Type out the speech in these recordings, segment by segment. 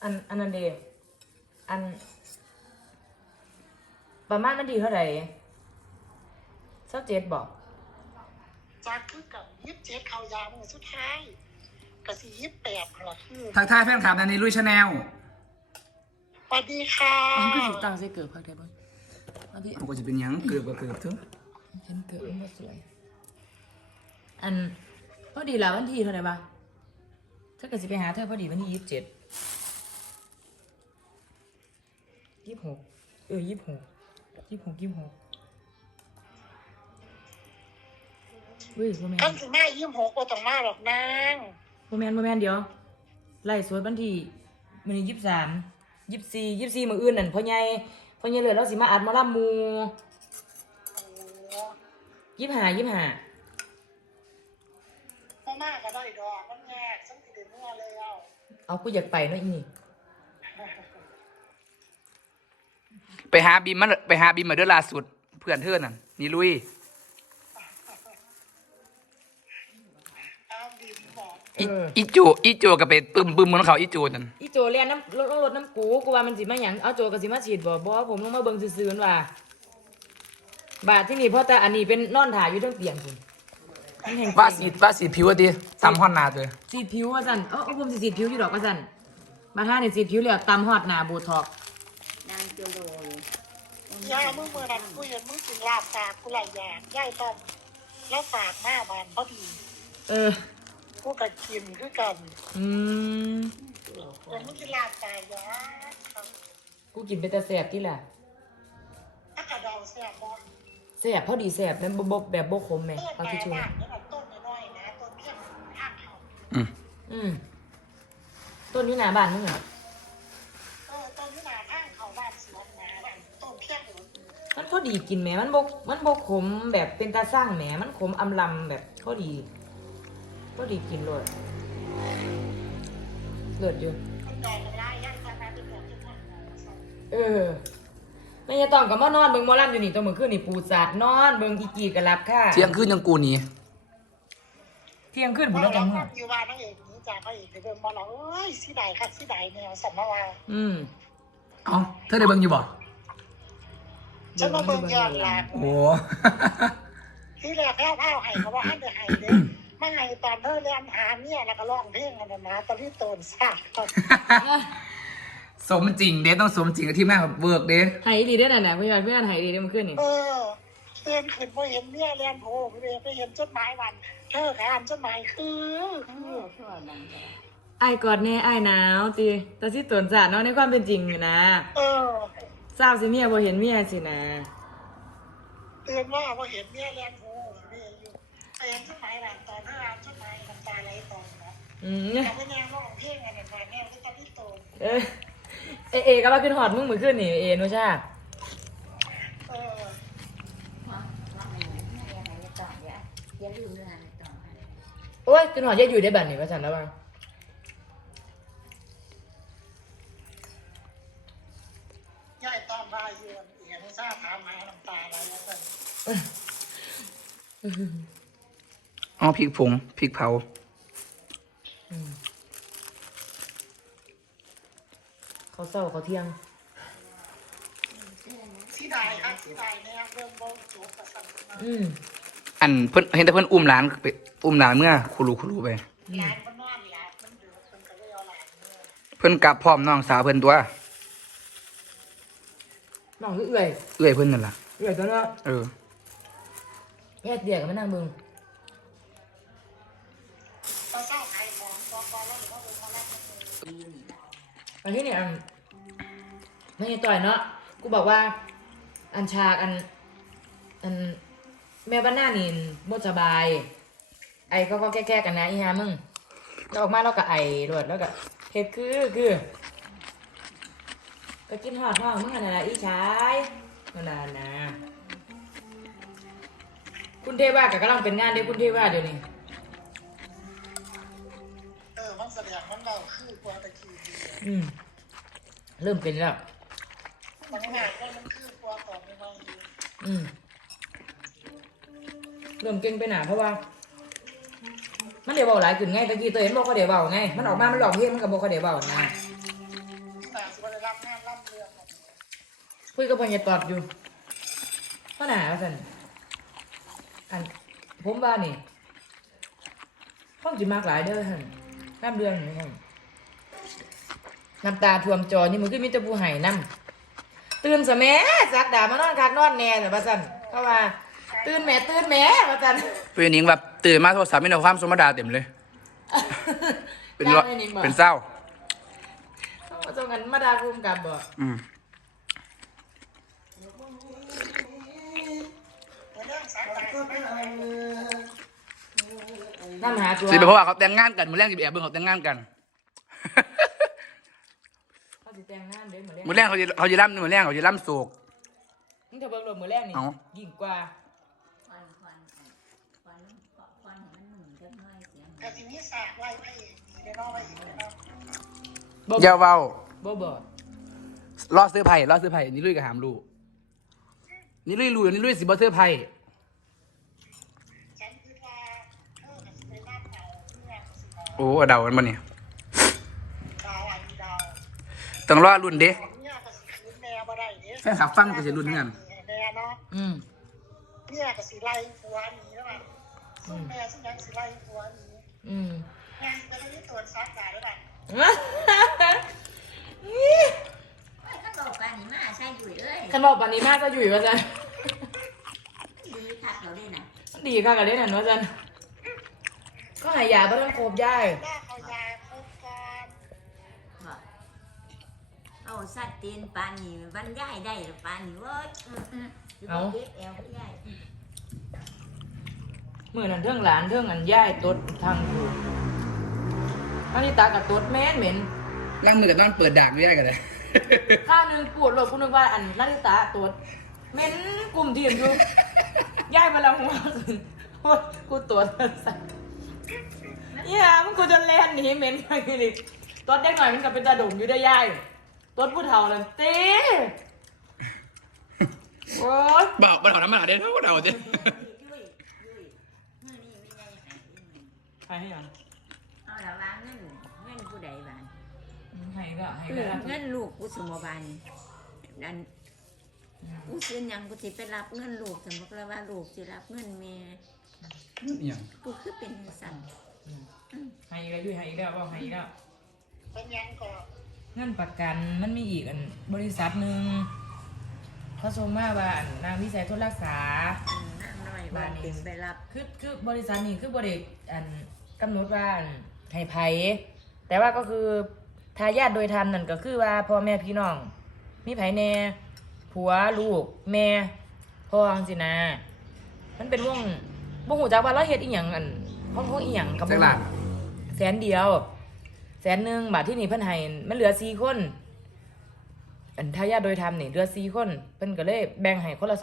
อันนั้นเดีอันประมาณมันดีเท่าไหร่27บอกจากคือกับ27เขายาวมือสุดท้ายกับ48หรอคือทักทายแฟนคลับนันนี่ลุยชาแนลสวัสดีค่ะมันก็สิตั้งใส่เกิดพักได้บ่มาพี่มันก็จะเป็นยังเกือบก็เกือบเถอะเห็นเกิดมันบ่สวยพอดีแล้ววันที่เท่าไหร่บ่ถ้าเกิดสิไปหาเธอพอดีวันที่27 26เฮ้ยบ่แม่นท่านสิมา26บ่ต้องมาหรอกนางบ่แม่นเดี๋ยวไล่สวดวันที่มื้อนี้23 24มื้ออื่นนั่นพ่อใหญ่เหลือเราสิมาอัดหมอลำหมู่25 บ่มาก็ได้ดอกมันแยกฉันสิได้เมื่อแล้วเอากูอยากไปเนาะอีนี่ไปหาบีมมาเดือนล่าสุดเพื่อนเธอนั่นนี่ลุยอีโจกับไปปึ้มบนเขาอีโจนั่นอีโจเรียนน้ำรถน้ำกูว่ามันสิมาหยังเอาโจก็สิมาฉีดบ่ผมลงมาเบิ่งซื่อๆว่าบาดที่นี่เพราะแต่อันนี้เป็นนอนถ่ายอยู่เทั้งเตียงพุ่นว่าสีผิวดิตำฮอดนาเลยสีผิวว่าซั่นผมสิสีผิวอยู่ดอกว่าซั่นมาท่านี่สีผิวแล้วตำฮอดหน้าโบท็อกนางจุโลย่ามึงมื้อนั้นกูเห็นมึงกินลาบฝากกูหลายอย่างย่ายต้มแล้วฝากหน้าบ้านพอดีกูก็กินคือกันมึงกินลาบตายยากูกินไปแต่แซ่บที่แหละถ้ากระดองแซ่บบ่แซ่บพอดีแซ่บนั้นบ่แบบบ่ขมแม่เอาที่ชูต้นน้อยๆนะต้นเพียงข้างเขาต้นอยู่หน้าบ้านมึงอ่ะต้นอยู่หน้าข้างเขาบ้านสวนนะต้นเพียงมันพอดีกินแหมมันบ่ขมแบบเป็นตาสร้างแหมมันขมอำลำแบบพอดีกินเลยเลิศอยู่ไม่จะต้องกับมานอนเบิ่งหมอลำอยู่นี่ตัวมื้อคืนนี่ปูสาดนอนเบิ่งอีกีก็หลับค่ะเที่ยงคืนยังกูนี่เที่ยงคืนบ่แล้วจังมื้ออยู่บ้านนางเอกนี่จ้าพระเอกไปเบิ่งบ่ล่ะเอ้ยสิได้คักสิได้แนวสัมมาว่าเอ้าเธอได้เบิ่งอยู่บ่ฉันมาเบิ่งย้อนหลังโอ้ที่แรกแพ้วๆให้ก็บ่ทันได้ให้เด้มาให้ตอนเธอเรียนหาเนี่ยแล้วก็ร้องเพลงกันนะตอนที่โตนซากสมจริงเด้ต้องสมจริงกับทีมงานเวิร์กเด้ให้ดีได้นั่นน่ะเพื่อนให้ดีได้มื้อคืนนี่เตือนขึ้นบ่เห็นเนี่ยเรียนโผล่ไปเห็นจดหมายวันเธอก็อ่านจดหมายคืออ้ายกอดแน่อ้ายหนาวติแต่สิตนสาดเนาะในความเป็นจริงอยู่นะทราบสิเมียบ่เห็นเมียสินะเตือนว่าบ่เห็นเมียเรียนโผล่เมียอยู่เห็นจดหมายวันตอนเธออ่านจดหมายน้ำตาไหลตอนนะแต่ไม่แน่ร้องเพลงอันนั้นมาแน่ไม่ตอนที่โตก็ว่าขึ้นหอดมึงมื้อคืนนี่นุชาโอ้ยขึ้นหอดอยู่ได้บัดนี่ว่าซั่นแล้วว่าย่ายตามมาอยู่เอียนซ่าถามหาน้ำตาไหลแล้วซั่นพริกผงพริกเผาเขาเศร้าเขาเที่ยงสิได้ครับสิได้แนวเริ่มบ่จบกับซั่นอันเพิ่นเห็นแต่เพิ่นอุ้มหลานไปอุ้มหลานเมื่อคุรูไปหลานมันนอนหลับมันเดือดเพิ่นก็เลยเอาหลานเพิ่นกลับพร้อมน้องสาวเพิ่นตัวน้องคือเอื่อยเพิ่นนั่นล่ะตัวเนาะแยกเดียกมานั่งมึงตอนเช้าขายของตอนแล้วก็ลงมาแล้วอันนี้เนี่ยไม่ต่อยเนาะกูบอกว่าอันชากอันแม่บ้านหน้านี่บ่สบายไอก็แก้กันนะอีฮามึงแล้วออกมาแล้วก็ไอรวดแล้วก็เฮ็ดคือก็กินหอดห้องมึงอะไรอีชายนั่นนะคุณเทว่ากับกำลังเป็นงานเด้คุณเทว่าเดี๋ยวนี้มันแสดงมันเราคือกว่าตะกี้เริ่มเป็นแล้วบางงานก็มันคือกว่าต่อไปมาเริ่มเก่งไปหนาเพราะว่ามันเดี๋ยวเบาหลายขึ้นไงตะกี้ตัวเห็นบอกเขาเดี๋ยวเบาไงมันออกมามันหลอกเพี้ยนมันกับบอกเขาเดี๋ยวเบานะรับงานรับเรื่องคุยกับพ่อใหญ่ตอดอยู่พ่อหนาว่าซั่นอันผมว่านี่ห้องจิมากหลายเด้อท่านน้ำเดืองนี่ท่านน้ำตาท่วมจอนี่มันคือมีแต่ผู้ให้น้ำตื่นซะแม่สักดามานอนคักนอนแน่แต่ว่าซั่นเพราะว่าตื่นแม่ว่าซั่นเป็นหนิงแบบตื่นมาโทรศัพท์ไม่เอาความสมดาเต็มเลย เป็นจ้างร้อยให้หนิงบ่เป็นเศร้าต้องมาส่งกันมาดาภูมิกับบ่อืมเรื่องสายตาไม่เลยน้ำหาตัวสิเป็นเพราะว่าเขาแต่งงานกันมือแรกสิบแอบเบิ่งเขาแต่งงานกันเขาสิแต่งงานเด้อมื้อมือแรแรกเขาจะล่ำมือแรกเขาจะล่ำโศกมึงถ้าเบิ่งรถมื้อแรกนี่เอ้ายิ่งกว่าแต่ทีนี้สากไล่ไปเองดีได้นอกไปอีกเลยเนาะบ่อย่าเว้าบ่รอดเสื้อไผ่นี่ลุยกับหามลูนี่ลุยรู้นี่ลุยสิบ่เสื้อไผ่ฉันคิดว่าเธอกับสิไปบ้านเก่าเพื่อนสิโอ้เดากันบ่เนี่ยดาวอันดาวต้องรอรุ่นเด้เนี่ยกับสิคืนแม่บ่ได้เด้แฟนคลับฟังก็สิรุ่นเงินแม่เนาะอืมเนี่ยกับสิไล่ผัวหนีแล้วมันซึ่งแม่ซึ่งยังสิไล่ผัวหนีอืมแม่ไปได้ที่ตรวจซักได้แล้วมันถ้าบอกกันนี่มาใช่อยู่เอ้ยคันบอกปานนี้มากก็อยู่ว่าซั่นดูทักเราด้วยนะดีค่ะกับเล่นนั่นว่าซั่นก็ให้ยาบ่ต้องโคบยายหน้าเขายาคุกกันบอกเอาสัตว์ตีนปลาหนีบรรยายได้หรือปลาหนีเว้ยเอาเก็บแอลก็ได้มื้อนั้นเทิงหลานเทิงอันยายตดทางอยู่อันนี้ตากับตดแม่นเหม็นนั่งมือกับนั่งเปิดด่างไม่ได้กันเลยข้าวหนึงปวดเลยกูนึกว่าอันนาฬิตาตดเหม็นกลุ่มที่อยู่ยายมาแล้วหัวขึ้นโอ๊ยกูตดสั่นเนี่ยมันกูจะแล่นหนีเหม็นไปนี่ตดได้หน่อยมันก็เป็นตาดมอยู่ได้ยายตดผู้เฒ่านั่นเต้โอ๊ยเบาเบาน้ำมันเด้เท่าเดาเด้ยุ้ยนี่ไม่ได้หายใครให้ยังเอาละวางเงินผู้ใดบ้านให้ก็ให้ก็ได้เงินลูกกูสมบานนั่นกูซื้อยังกูสิไปรับเงินลูกสมมติว่าลูกสิรับเงินแม่อย่างกูคือเป็นสั่นให้อีกแล้วด้วยให้อีกแล้วบอกให้อีกแล้วเป็นยังก่อนเงินประกันมันมีอีกอันบริษัทหนึ่งเขาส่งมาว่าอันนางวิสัยทดรักษานั่งหน่อยบ้านเต็มไปรับคือบริษัทนี้คือบริอันกำหนดว่าอันให้ไผแต่ว่าก็คือทายาทโดยธรรมนั่นก็คือว่าพ่อแม่พี่น้อง มีไผแน่ผัวลูกแม่พ่อจังซี่นะมันเป็นวงบ่ฮู้จักว่าเราเฮ็ดอีหยังอันห้องอีหยังกับจักรลาน 100,000บาทที่นี่เพิ่นให้มันเหลือ4คนอันทายาทโดยธรรมนี่เหลือ4คนเพิ่นก็เลยแบ่งให้คนละ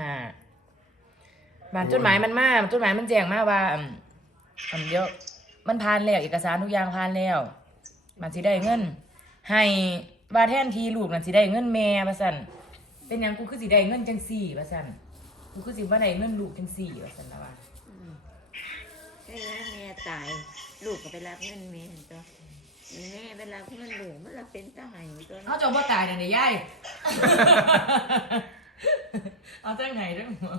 25,000บาทจดหมายมันมาจดหมายมันแจ้งมาว่าเดี๋ยวมันผ่านแล้วเอกสารทุกอย่างผ่านแล้วมันสิได้เงิน ให้ว่าแทนทีลูกนั่นสิได้เงินแม่ว่าซั่นเป็นหยังกูคือสิได้เงินจังซี่ว่าซั่นกูคือสิบ่ได้เงินลูกจังซี่ว่าซั่นล่ะว่าแม่ตาย ลูกก็ไปรับเงินแม่ตัวแม่ไปรับเงินลูกมันละเป็นตาหายตัวเอาจบบ่ตายนั่นเด้ยาย เอาจังไหนเด้อหัว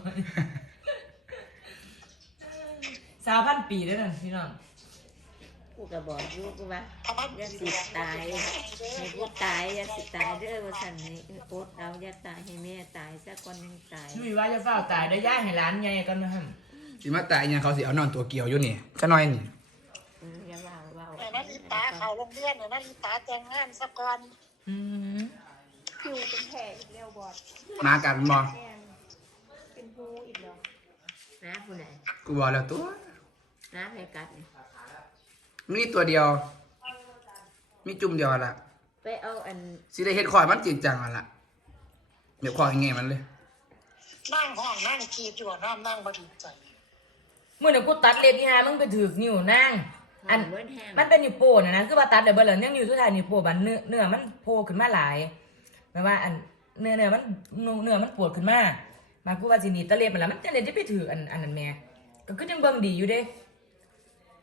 3,000 ปีเด้อนั่นพี่น้องกูก็บอกลูกกูว่าเอาบ้านอย่าสิตายให้กูตายอย่าสิตายเด้อว่าสั่นให้โอ๊ตเอาอย่าตายให้แม่ตายสักคนหนึงตายนุ้ยว่าจะเฝ้าตายเด้อยายให้หลานใหญ่กันนะฮะสิมาตายยังเขาสิเอานอนตัวเกี่ยวอยู่นี่จะน้อยนี่อย่าว่าแต่นาฬิตาเขาโรงเรียนเนี่ยนาฬิตาแต่งงานสะก่อนอืมคิวเป็นแผลอีกแล้วบอดมากันบ่เป็นหูอีกแล้วน้าผู้ไหนกูบอกแล้วตัวน้าเพกัดมีตัวเดียว มีจุ่มเดียวละไปเอาอันสิได้เฮ็ดคอยมันจริงจังละเดี๋ยวคอยยังไงมันเลยนั่งห้องนั่งคีบอยู่น้ำนั่งมาถึงใจเมื่อเดี๋ยวกูตัดเล็บนี่ฮะมึงไปถือกนิ้วนางอันเบิดแห้งมันเป็นนิ้วโป้นะคือว่าตัดเดี๋ยวเบลล์ยังนิ้วสุดท้ายนิ้วโป้บันเนื้อมันโผล่ขึ้นมาหลายหมายว่าอันเนื้อมันปวดขึ้นมามากูว่าสิหนีตะเล็บมันแล้วมันจะเลยได้ไปถืออันนั้นแม่ก็คือยังเบิ่งดีอยู่เด้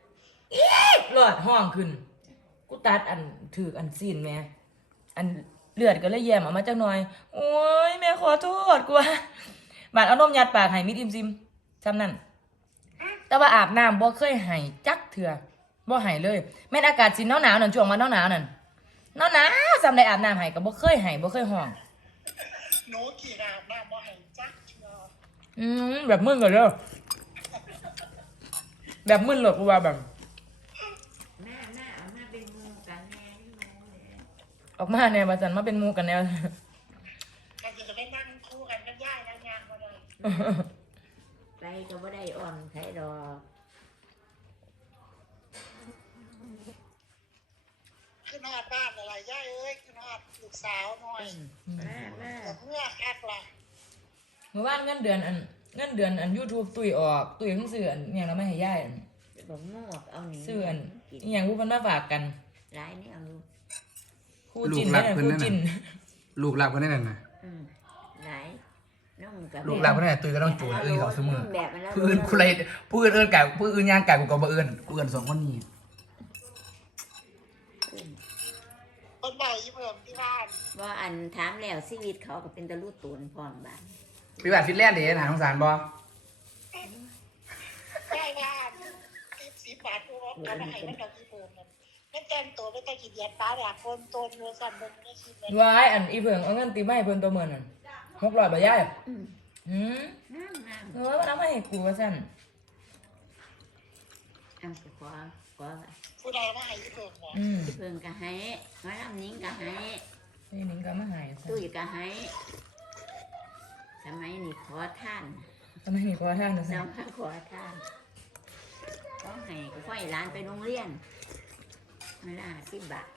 อีกหลอดห้องขึ้นกูตัดอันถืออันซีนแม่อันเลือดก็เลยแยมออกมาจักหน่อยโอ้ยแม่ขอโทษกว่าบาดเอานมยัดปากให้มิดอิมซิมซ้ำนั่นแต่ว่าอาบน้ำบ่เคยให้จักเถื่อบ่ให้เลยแม่นอากาศสิหนาวๆนั่นช่วงมาหนาวๆนั่นหนาวๆซ้ำได้อาบน้ำให้ก็บ่เคยให้บ่เคยห้องหนูขี่น้ำน้ำบ่ให้จักเชียวแบบมึนเลยเด้อแบบมึนเลยกูว่าแบบหน้าเอาหน้าเป็นมือกันแน่นี่โมเลยออกมาแนวมาจันมาเป็นหมูกันแนวกันจะไปนั่งคู่กันกันย่ายแล้วงานมาเลยไปก็บ่ได้อ่อนใครดอกขึ้นหอดบ้านอะไรย่ายเอ้ยขึ้นหอดลูกสาวหน่อยมาแต่เพื่อแอดล่ะเมื่อวานเงินเดือนอัน YouTube ตุยออกตุยเพิ่งซื้ออันเนี่ยเราไม่ให้ย่ายอันบอกงอกเอาหนิซื้ออันอหย่างผู้เพันมาฝากกันร้ายนี่เอาลูกคู่จินเนี่ยคู่จินลูกหลับคนนั้นน่ะร้ายน้องกับลูกหลับคนนั้นน่ะตุยก็ต้องจูนเขาเสมอแบบมันแล้วผู้อื่นผู้ใดผู้อื่นเอิ้นไก่ผู้อื่นย่างไก่กูก็บ่เอิ้นกูเอิ้นสองคนนี้คนบ่อยเพิ่มที่บ้านว่าอันถามแล้วชีวิตเขาก็เป็นตะลุตูนพร้อมบ้านพี่บาทฟินแลนด์เด้หาสงสารบ่ได้บ้าน10 บาทกูเอามาให้มันดอกที่เพิ่มมันไม่แต่งตัวไม่แต่งกี่เดียนป้าอยากคนโตนโยสันมึงไม่คิดเลยว้ายอันอีเผิงเอาเงินตีมาให้เพิ่นตัวเมินอัน600บาทย่ายอืมอืมน้ำมันเอามาให้กูว่าซั่นเอาไปขอผู้ใดมาให้เพิ่มหมอที่เพิ่งก็ให้มาลำนิ้งก็ให้นี่นิ้งก็มาให้ซั่นตุ้ยก็ให้สมัยนี้ขอท่านทำไมนี่ขอทานนะสซั่นมัยขอท่านต้องให้ก็ค่อยร้านไปโรงเรียนเวลา10 บาท